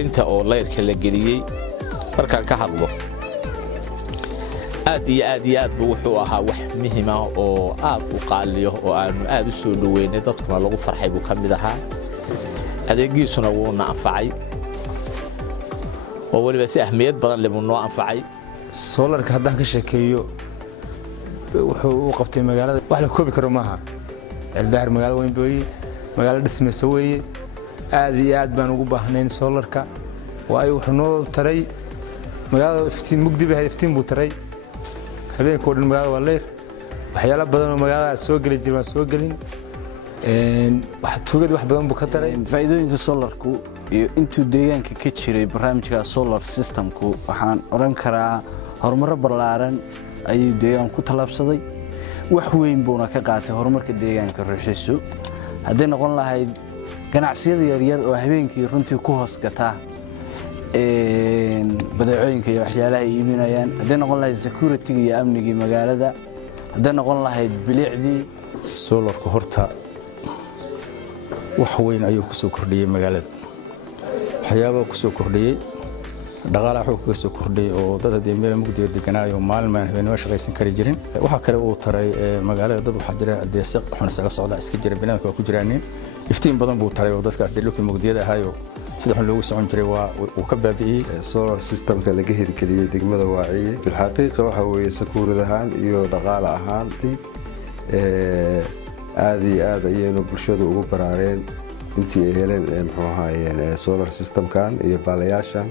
hirgelinta oo leyrka la geliyay markaan ka hadlo aad iyo aad buu wuxuu ahaa wax muhiim ah oo aad u qaaliyo oo aan aad u soo dhaweynay dadkuna lagu farxay buu kamid ahaa adeegiisuna wuu na anfacay oo waliba si ahmiyad badan leh buu noo anfacay solarka haddaan ka sheekeeyo wuxuu u qabtay magaalada wax la koobi karo maaha Eldaar magaalada weyn booyi magaalada dhismaysa weeye aad iyo aad baan ugu baahnayn solarka waayo wuxuu noo taray magaalada iftiin mugdi baa iftiin buu taray habeenkii dhan magaalada waa leer waxyaalo badan oo magaalada soo gali jiray soo galin wax tuugad wax badan buu ka taray faa'iidooyinka solarku iyo intuu deegaanka ka jiray barnaamijka solar systemku waxaan oran karaa horumar ballaaran ayuu deegaanku ku talaabsaday wax weyn buuna ka qaatay horumarka deegaanka ruuxiisu haddii noqon lahayd ganacsiyada yaryar oo habeenkii runtii ku hoos gata badeecooyinka iyo waxyaalaha ay iibinayaan haddii noqon lahayd security iyo amniga magaalada haddii noqon lahayd bilicdii solarku horta wax weyn ayuu ku soo kordhiyay magaalada waxyaabo ku soo kordhiyay dhaqaalaha wuxuu ka soo kordhiyay oo dad hadii meel mugdiga deganaayo maalin ma habeenimo shaqaysan kari jirin waxa kale uu taray magaalada dad waxa jira adeesaq xun isaga socda iska jira binaadka ku jiraan iftiin badan buu taray oo dadkaas dhulka mugdiyada ahayo sida xun loogu socon jiray waa uu ka baabi'iyay solar systemka laga hirgeliyay degmada Waaciye bil xaqiiqo waxa weeye sakuurad ahaan iyo dhaqaale ahaan aad iyo aad ayaynu bulshada ugu baraareen intii ay heleen muxuu ahaayeen solar systemkan iyo baalayaashan